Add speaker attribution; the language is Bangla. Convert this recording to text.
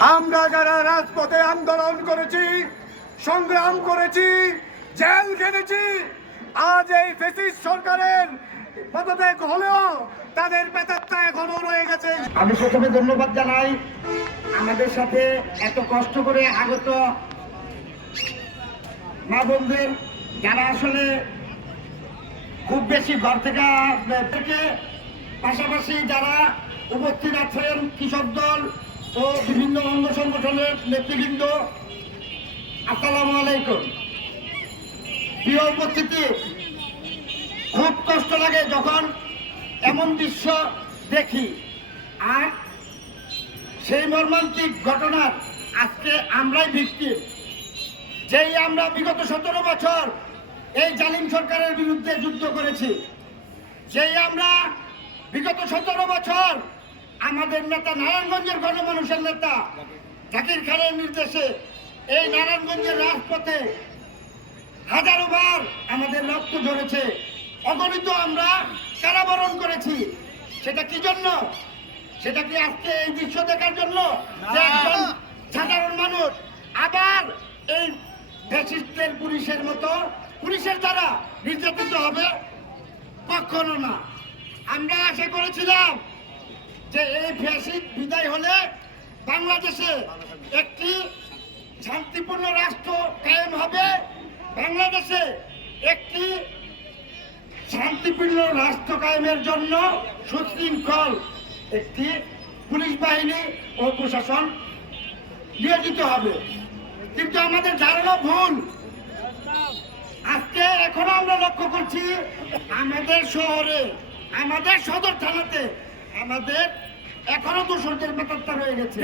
Speaker 1: আমরা যারা রাজপথে আন্দোলন করেছি, সংগ্রাম করেছি, জেল খেটেছি, আজ এই ফেসিস সরকারের পদত্যাগ হলেও তাদের পেতাত্তা এখনও রয়ে গেছে।
Speaker 2: আমি প্রথমে ধন্যবাদ জানাই। আমাদের সাথে এত কষ্ট করে আগত মা বোনদের যারা আসলে খুব বেশি ঘর থেকে থেকে পাশাপাশি যারা উপস্থিত আছেন কৃষক দল ও বিভিন্ন অঙ্গ সংগঠনের নেতৃবৃন্দ, আসসালামু আলাইকুম। প্রিয় উপস্থিতি, খুব কষ্ট লাগে যখন এমন দৃশ্য দেখি। আর সেই মর্মান্তিক ঘটনার আজকে আমরাই ভিত্তি যেই আমরা বিগত সতেরো বছর এই জালিম সরকারের বিরুদ্ধে যুদ্ধ করেছি, যেই আমরা বিগত সতেরো বছর আমাদের নেতা নারায়ণগঞ্জের গণমানুষের নেতা জাকির খানের নির্দেশে এই নারায়ণগঞ্জের রাজপথে হাজারো বার আমাদের রক্ত ঝরেছে। অগণিত আমরা কারাবরণ করেছি। সেটা কি জন্য? সেটা কি আজকে এই দৃশ্য দেখার জন্য? একজন সাধারণ মানুষ আবার এই ফ্যাসিস্টের পুলিশের মতো পুলিশের দ্বারা নির্যাতিত হবে? কখনো না। আমরা আশা করেছিলাম যে এই ফ্যাসিস্ট বিদায় হলে বাংলাদেশে একটি শান্তিপূর্ণ রাষ্ট্র কায়েম হবে। বাংলাদেশে একটি শান্তিপূর্ণ রাষ্ট্র কায়েমের জন্য সুশৃঙ্খল একটি পুলিশ বাহিনী ও প্রশাসন নিয়োজিত হবে। কিন্তু আমাদের ধারণা ভুল। আজকে এখনও আমরা লক্ষ্য করছি আমাদের শহরে, আমাদের সদর থানাতে আমাদের এখনও দোষরদের বেতারটা রয়ে গেছে।